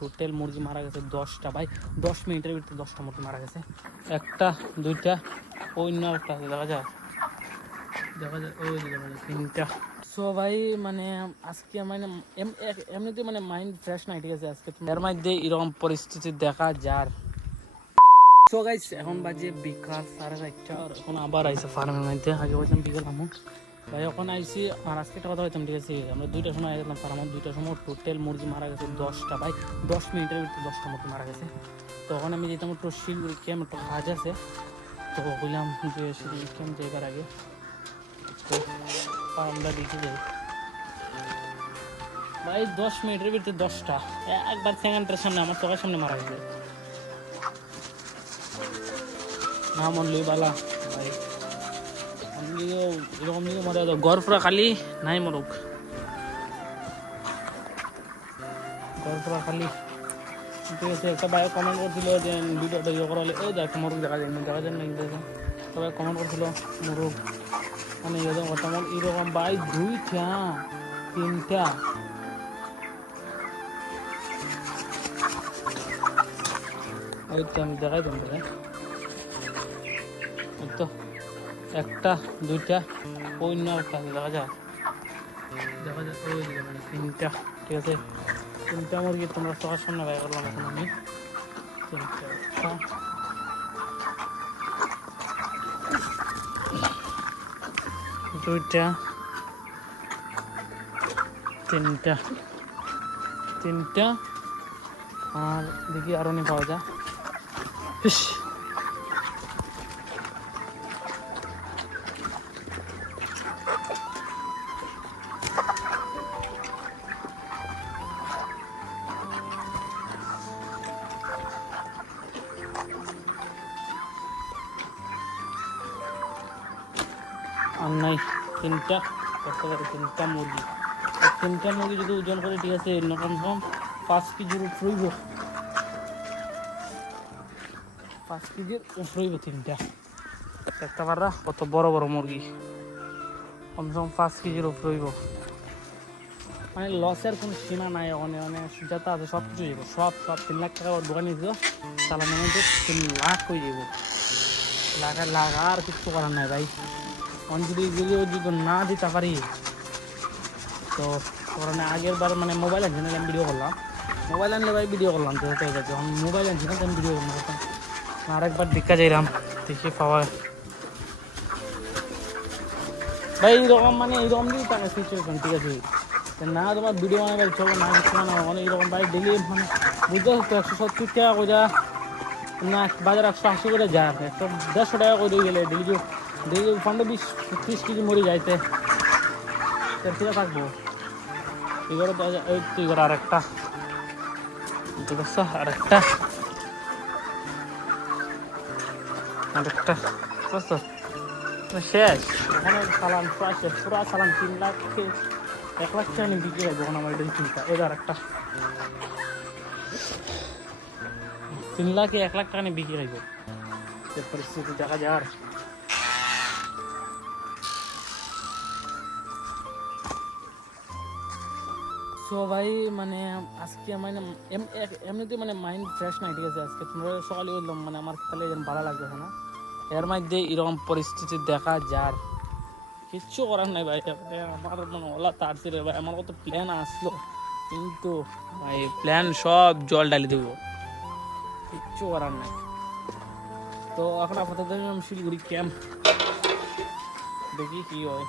Total মুরগি মারা গেছে 10টা ভাই। 10 মিনিটের ভিতরে 10টা মুরগি মারা গেছে। একটা দুইটা অন্য একটা দেখা যায় ওই দেখা যায় 3টা। সো ভাই মানে আজকে মানে এমনিতে মানে মাইন্ড ফ্রেশ নাই, ঠিক আছে। আজকে এর মধ্যে এরকম পরিস্থিতি দেখা যার। সো গাইস এখন বাজে বিকাল 4:30, আর এখন আবার আইসে ফার্মের মধ্যে। আগে বলছিলাম বিকেল আমুক ভাই, এখন আইসি। আর আজকে একটা কথা বলতাম, ঠিক আছে, আমরা 2টার সময় গেলাম ফার্মে। 2টার সময় টোটাল মুরগি মারা গেছে 10টা ভাই। 10 মিনিটের ভিতরে 10টা মুরগি মারা গেছে। তখন আমি যেতাম একটু শিলগুড়ি ক্যাম্প, একটু কাজ আছে, তো বললাম যে শিলগুড়ি ক্যাম্প যাইবার আগে ফার্মটা দেখে যাই ভাই। 10 মিনিটের ভিতরে 10টা একবার সেকেন্ডের সামনে আমার চোখের সামনে মারা গেছে। না মনলি বালা ভাই, এরকম দিকে মরে গড় পুরা খালি নাই মরুক, গড় পুরা খালি। ঠিক আছে, একটা ভাই কমেন্ট করছিল যে ভিডিওটা ইয়ে করা হলে ওই একটা মরুক দেখা যায় না, কিন্তু সবাই কমেন্ট করছিল মরুক মানে এরকম কথা। এরকম ভাই 2টা 3টা ওই তো আমি দেখাই দেন তো। একটা দুইটা অন্য একটা দেখা যায় ওই 3টা। ঠিক আছে, 3টা মুরগি তোমরা সবার সামনে বাইর করলাম এখন আমি। 2টা 3টা আর দেখি আরো নি পাওয়া যায়। আর নাই 3টা করতে পারে। 3টা মুরগি, 3টা মুরগি যদি ওজন করে, ঠিক আছে, কম 5 কেজির উপর হইব। 5 কেজির উপর হইব 3টা। দেখতে পারা কত বড় বড় মুরগি, কমসম 5 কেজির উপর হইব। মানে লসের কোনো সীমা নাই। ওখানে যত আছে সব কিছু যাবো, সব 3 লাখ টাকা দোকানে দিল চালানোর মধ্যে 3 লাখ হয়ে যাব। লাখ আর কিছু করার নাই ভাই। যদি না দিতে পারি তো কারণে আগের বার মানে মোবাইল আনছি না, আমি ভিডিও করলাম। মোবাইল আনলে ভাই ভিডিও করলাম তো হয়ে যাচ্ছে। যখন মোবাইল আনছি না আমি ভিডিও করলাম। আরেকবার দেখা যাইলাম, দেখি পাওয়া ভাই। এইরকম মানে এইরকম দিয়ে টাকা সিচুয়েশন, ঠিক আছে না। তোমার ভিডিও বানাবার চলো না, কিছু না মানে এইরকম ভাই ডেলি মানে বুঝতে হতো 170 টাকা করে না, বাজার 180 করে যায়। 150 টাকা করে দিয়ে গেলে ডেলি 15-20-30 কেজি মরে যাইতে ফিরে থাকবো। এগুলো তো ওই তুই করে আরেকটা আরেকটা শেষ। ওখানে সালাম শেষ, পুরা সালাম 3 লাখ 1 লাখ টাকা নিয়ে বিক্রি হবে। ওখানে আমার এটা চিন্তা এবার একটা 3 লাখে 1 লাখ টাকা নিয়ে বিক্রি রাখবো। পরিস্থিতি দেখা যায়। আর সো ভাই মানে আজকে মানে এমনিতে মানে মাইন্ড ফ্রেশ নাই, ঠিক আছে। আজকে তোমরা সকালে বললাম মানে আমার তাহলে ভালো লাগতেছে না। এর মধ্যে এরকম পরিস্থিতি দেখা যার কিচ্ছু করার নাই ভাই। আমার মানে ওলা তার ছিল ভাই, আমার কত প্ল্যান আসলো, কিন্তু ভাই প্ল্যান সব জল ডালি দেব, কিচ্ছু করার নাই। তো এখন আপাতত শিলিগুড়ি ক্যাম্প দেখি কি হয়।